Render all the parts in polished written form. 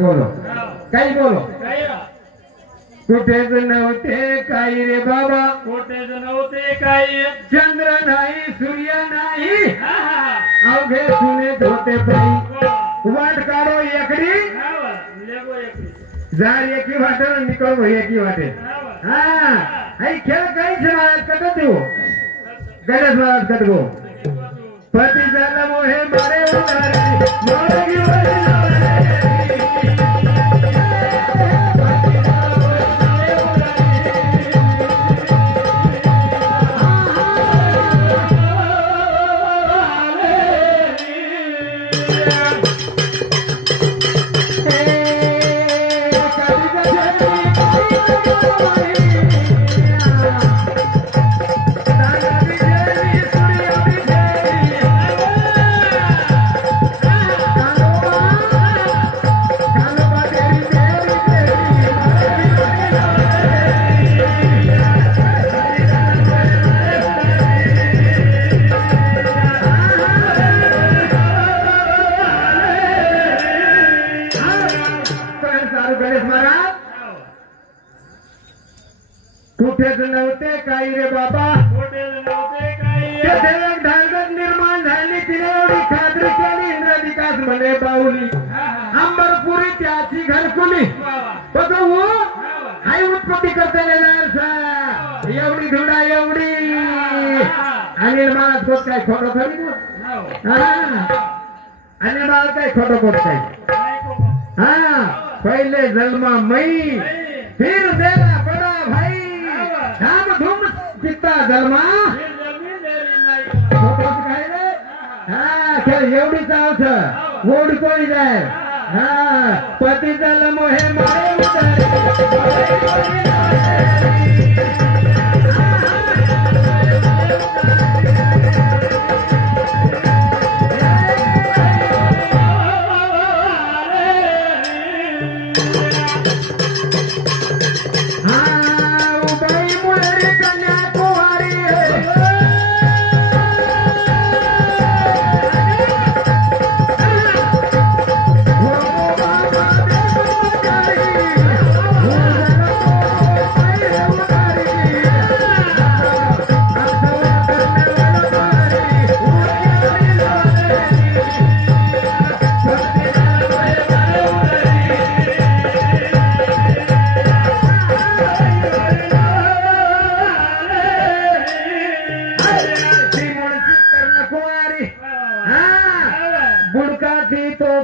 बोलो काही बोलो कुठेच नव्हते काही रे बाबा कुठेच नव्हते काही चंद्र नाही सूर्य नाही अवघे सुनेत होते बाई वाट काढो एकडी जार एकी वाटेल निकळ एकी वाटेल हा खेळ काहीच महाराज कटत देऊ गणेश महाराज कट गो पती झाला मोहे मारे कुठेच नव्हते काही रे बाबा कुठेच नव्हते काही ढालगत निर्माण झाली तिने एवढी खात्री केली इंद्रविकास म्हणे बाहुली अंबरपुरी त्याची घरकुली बघू आई उत्पत्ती करता येणार एवढी धुडा एवढी अनिल महाराज कोट काय खोटं खरी अनिल महाराज काय खोटं कोट काय हा पहिले जन्मा मई फिर देला बडा भाई धाम धूम चित्ता जन्मा काय रे हा एवढी चालत गोड कोणी जाय हा पती झालं मोहे मारे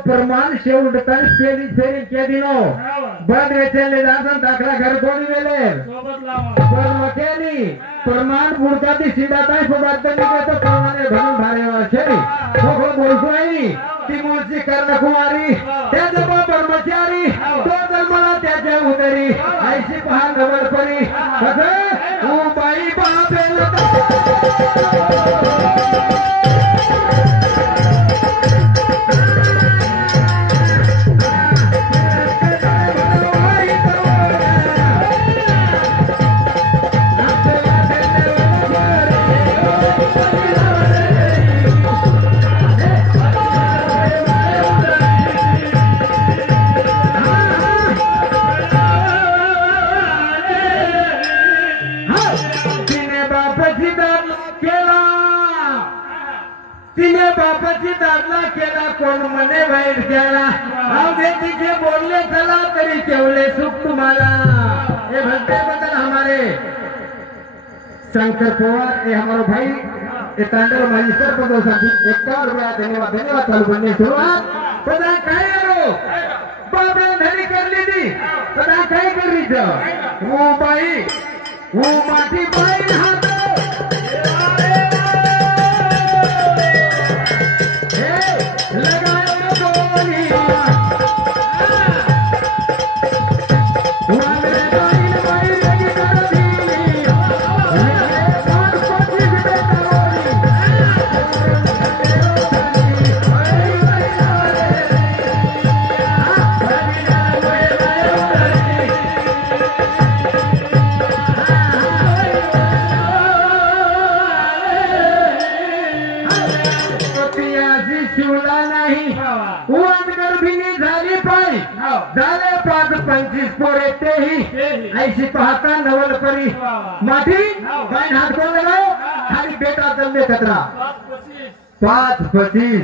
परमान शेवट तन फेरी फेरी के दिनो बद वेचले दासन दाखला घर कोणी वेले पर मकेनी परमान बुडकाती सीधा ताई पदार्थ निके तो परमाने धन भारे शरी हो बोलतो आई ती मूळची कर्णकुमारी त्या जबा ब्रह्मचारी तो जन्मला त्याच्या उदरी आईशी पहा नवर परी कसं ओ बाई बापेल तिने बापाची दादला केला कोण म्हणे वाईट केला अवघे तिचे बोलले चला तरी केवले सुख तुम्हाला ये भक्ते बदल हमारे शंकर पवार ये हमारे भाई ये तांडव माजिस्टर पदों साथी 51 रुपया धन्यवाद धन्यवाद चालू करने शुरुआत पता काय रो बाबे धरी कर ली थी पता काय कर रही थी वो बाई वो माटी बाई हाथ शिवला नाही उवाद गर्भिणी झाली पायी झाले 5-25 पोरे तेही ऐशी पाहता नवल परी माठी काय हात कोण लगाव खाली बेटा जमले 17 5-25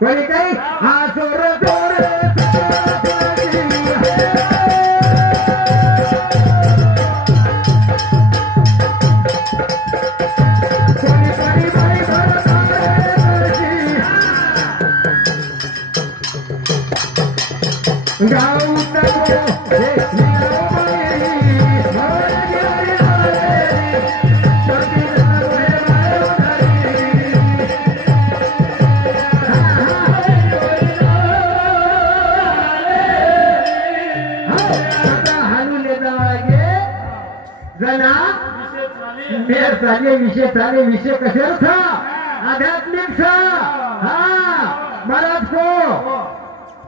कोणी काही आसोर जोरे विषय कशाचा आध्यात्मिक सा महाराज को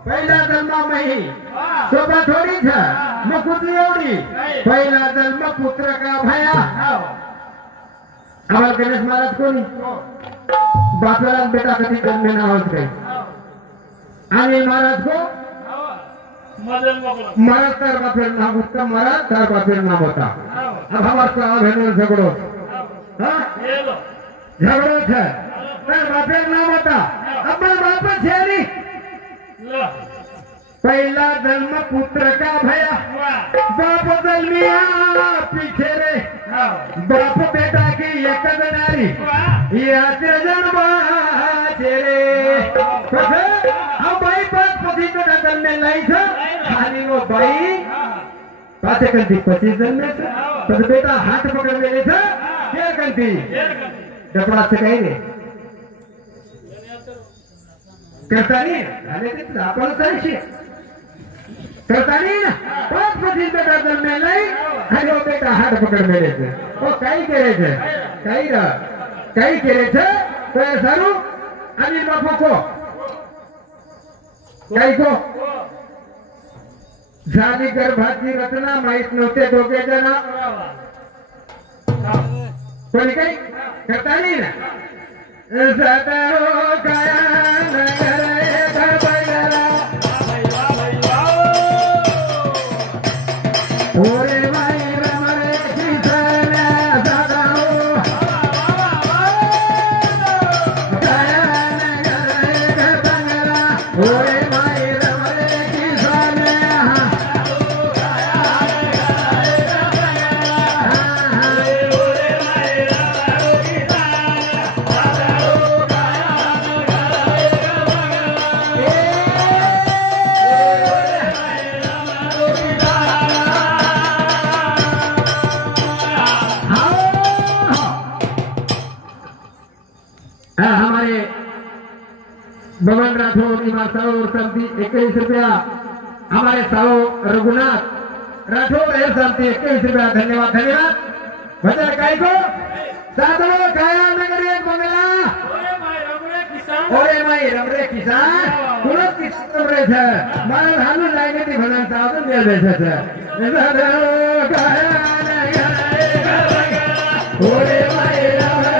पहिला जन्म मही सोबत थोडीच मग कुठली एवढी पहिला जन्म पुत्र का भया आम्हाला गणेश महाराज कोणी बापाला बेटा कधी जन्मे नावच काही आणि महाराज को महाराज तर बापेर नाम होता महाराज तर बापेर नाम होता अब हमारा झगड़ो झगड़ो है तर बापेर नाम होता अब वापस है पहिला जन्म पुत्र का भया बाप जन्मिया पीछे रे बाप बेटा की एक नारी याचे जन्माचे रे हा बाई 5-25 जन्मे नाही आणि वो बाई 5-25 जन्मे तर बेटा हात पकडलेले हे कंती डपडाचं काही नाही करतानी आले ते आपण चालशी करतानी 5-25 बेटा जन्मे नाही आणि वो बेटा हात पकड मेलेचे हो काही करायचं काही करायचं तर सारू आणि बापा को काही को झाली गर्भाची रचना माहित नव्हते दोघे जण कोणी काही करतानी ना सदारो काय ओरे माई रमरे किसने सदारो गायन करे बंगला ओरे माई रमरे किसने हमारे बबन राठौर इमार सालो और संति 21 रुपया हमारे सालो रघुनाथ राठौर है संति 21 रुपया धन्यवाद भजन काय को साधो काया नगर एक बंगला ओरे माई रमरे किसान कुणच किसान रे छ मला हालू लागे ती भजन साधन दे दे छ साधो काया नगर एक बंगला ओरे माई रमरे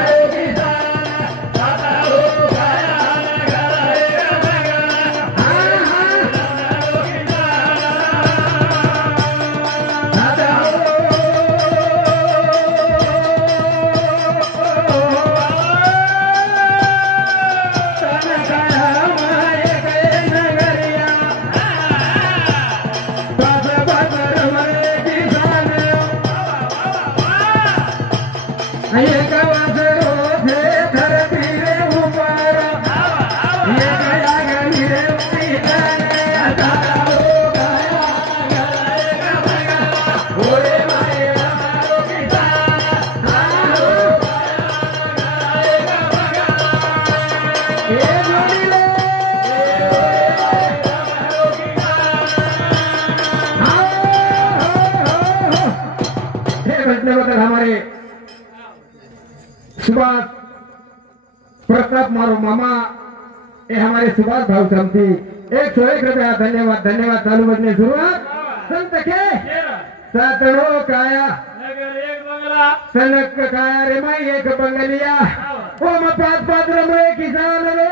हमारे सुभाष प्रताप मारो मामा ये हमारे सुभाष भाव समती 101 रुपया धन्यवाद चालू बजने शुरुआत संत के सातड़ो काया नगर एक बंगला सनक काया रे माई एक बंगलिया ओ म 5 रमरे किसान रे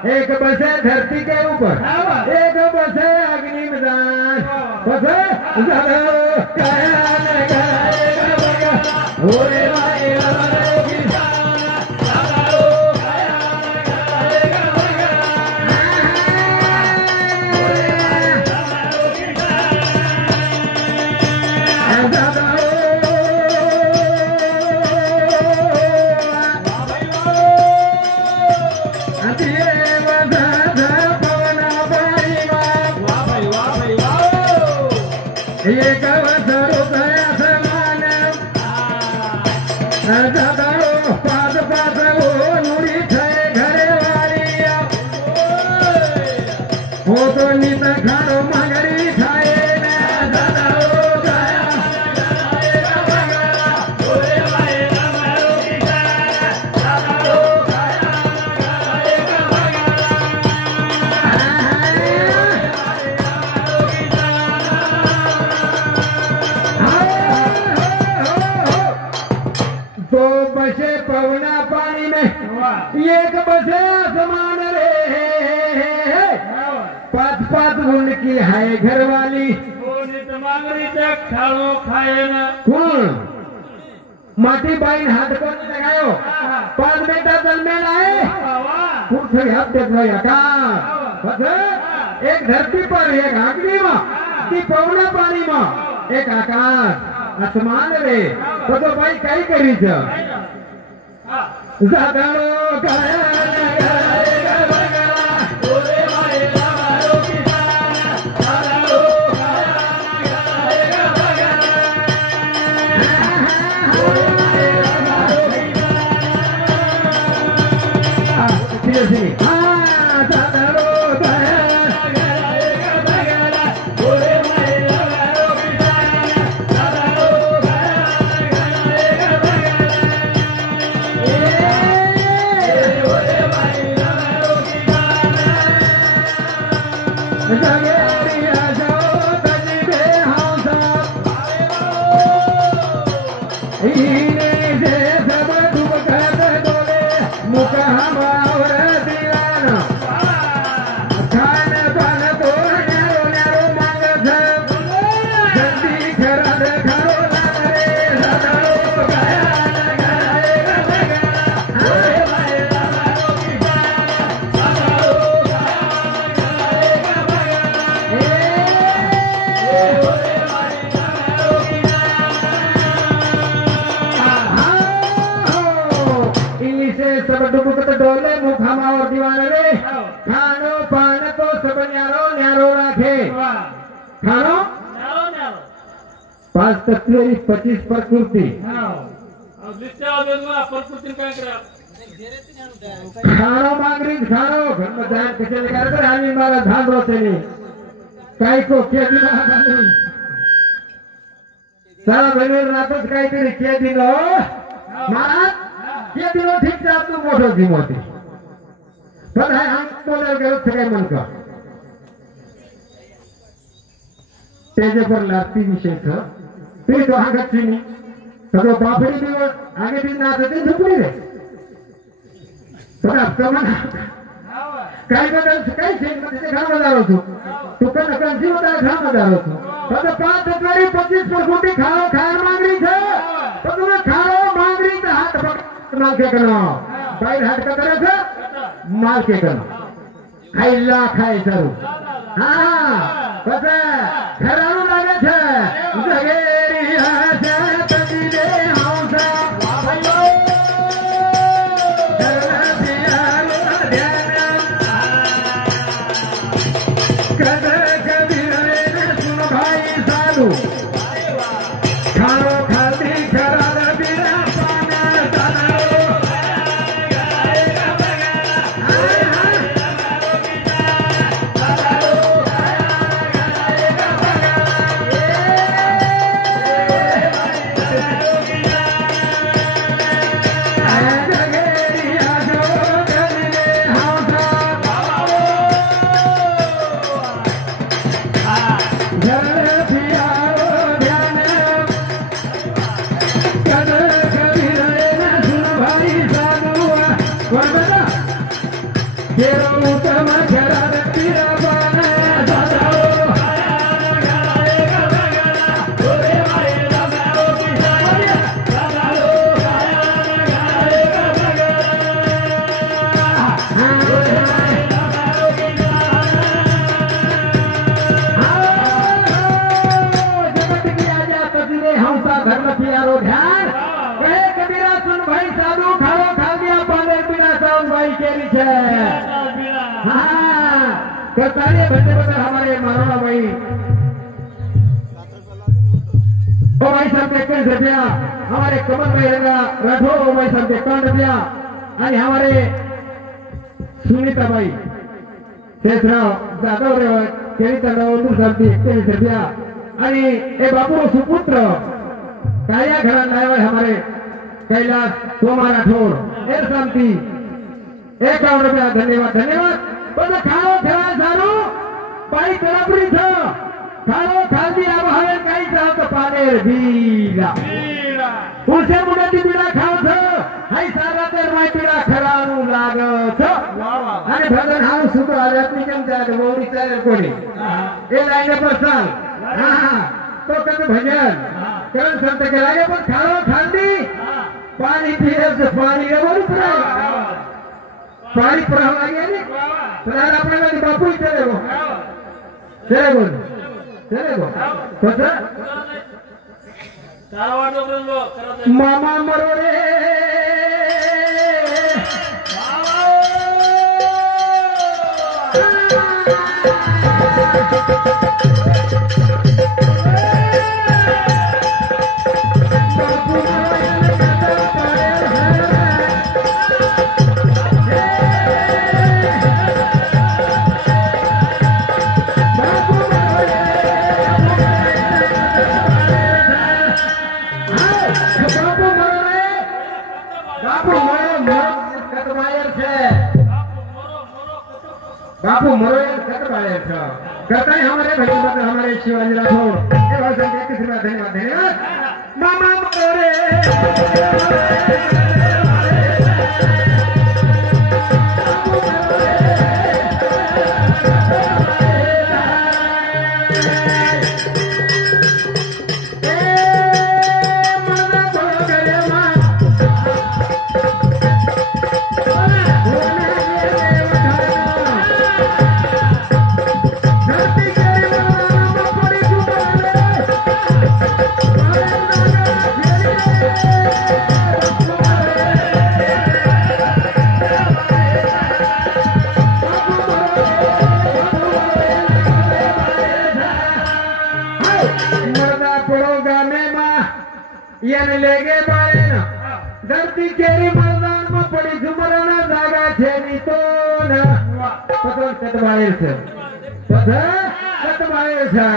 एक बसे धरती के ऊपर, एक बसे अग्नि में दान, बसे ओरे भाई एक अवसर गया समान पाद पाद वो नुरी थे घरे वाली हो तो नित खानो मगरी खाए दो बसे पवना पानी में, एक बसे आसमान रे, पाँच पाँच गुण की है घर वाली खालो खाए ना कौन माटी बाइन हाथ को लगायो 5 बेटा दरमियान आए कुछ हाथ देखो का एक धरती पर एक अग्नि में पवना पानी में एक आकाश आसमान रे तो भाई कई करी छ जागलो डोले मुखामा और दीवान रे खानो पान तो सब न्यारो न्यारो रखे खानो 5 तत्व 25 प्रकृति खानो मांगरी खानो घर में ध्यान कैसे लेकर कर हामी मारा धान रोते नहीं काय को क्या दिन नहीं सारा बने रात काय तरी क्या दिन हो महाराज ये दिनों ठीक से आप लोग मोटो जी मोटी पर है हम बोले गए सके मन का तेजे पर लाती विषय था फिर तो आगे चीनी तो बापड़ी भी वो आगे भी ना देते झुकड़ी रे तो आप कमन काय बदल काय से मतलब घर में जा रहा हूँ तो कल कल जी बता घर में जा रहा हूँ तो 5 फरवरी 25 पर कोटी खाओ खाए मांग रही है तो तुम्हें खाओ मांग रही तो हाथ पकड़ माल के करना बाहर हाथ का तरह से माल के करना खाइला खाए सरू हाँ बस घरानु लगे छे जगेरी हाथ तजी दे हौसा खानो खाती खरा बिना खेळू उत्तम खेळात पिरा पाना धर्म पियारो ध्यान कहे कबीरा सुन भाई साधु खाओ खा गया पाले बिना साउन भाई केरी छे हाँ तो तारे बच्चे बच्चे हमारे मारोड़ा भाई ओ भाई साहब 51 रुपया हमारे कमल भाई राठौर ओ भाई साहब 51 रुपया आणि हमारे सुनीता भाई शेषराव जाधव रे केरी तलाव साहब 41 रुपया आणि ए बापू सुपुत्र काया घड़ा लाए हमारे कैलाश सोमा राठौर एर शांति 51 रुपया धन्यवाद धन्यवाद बस खाओ खेळा सारू पाई तळापुरी छ खाओ खादी अब हवे काही चाल तो पानेर बीला उसे मुडाची बीडा खाओ छ हाय सारा तेर माय बीडा खरानु लाग छ आणि भगन हाउ सुतो आध्यात्मिक त्या गोडी चाले कोणी ए लाईन पर चाल हां तो कद भजन करण संत के लागे पण खाओ खांदी पानी पिए से पानी रे बोल पानी पर लागे ने तर आपल्याला बापू चले बोल कसं मामा मरो रे बापू मरो कहता है हमारे भजन हमारे शिवाजी राठौर धन्यवाद धन्यवाद मामा मरो याने लेगे बायन धरती केरी मैदान में पड़ी झुमरना जागा छेनी तो न पसंद कटवाए से कटवाए से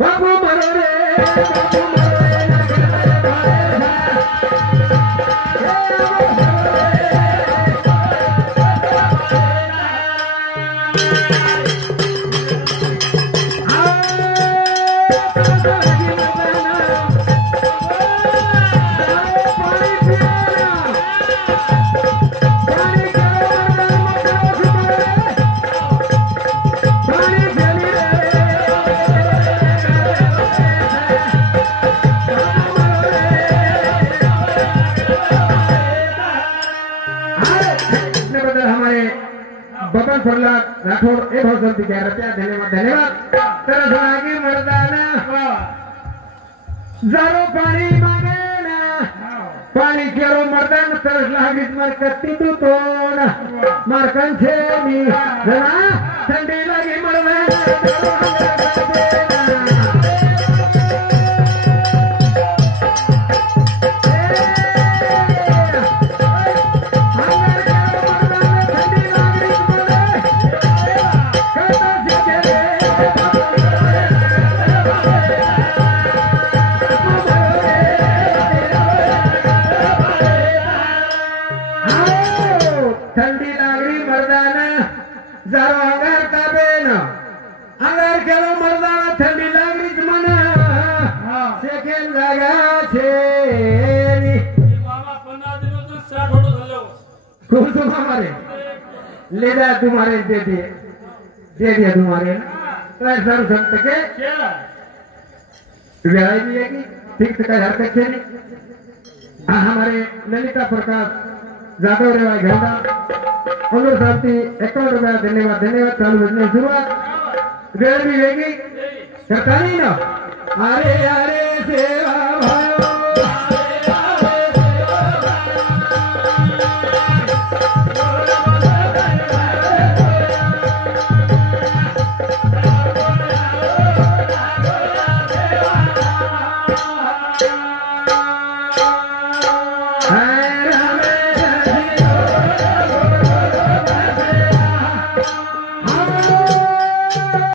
बाबू मरो रे बाबू मरो बबन प्रहलाद राठौर ए बहुत धन्यवाद धन्यवाद तरह आगे मर्दाना जारो पानी मांगे ना पानी केरो मर्दान तरस लागीच मार कत्ती तू तोड मारकन छेनी जना ठंडी लागी मर्दाना ठंडी लागली मर्दाना जारो अंगार ताबेन अंगार केलो मर्दाना ठंडी लागलीच म्हणा सेकेन जागा छेनी मामा 15 दिवस 60 झालो खूप मारे ले जा तुम्हारे दे दिया तुम्हारे तो सर संत के क्या व्याय भी है कि ठीक से हर कच्चे नहीं हमारे ललिता प्रकाश जादव रेवा घंटा उन्होंने शांति 51 रुपया धन्यवाद चालू बजने शुरुआत वेळ भी वेगळी करता नहीं ना अरे अरे सेवा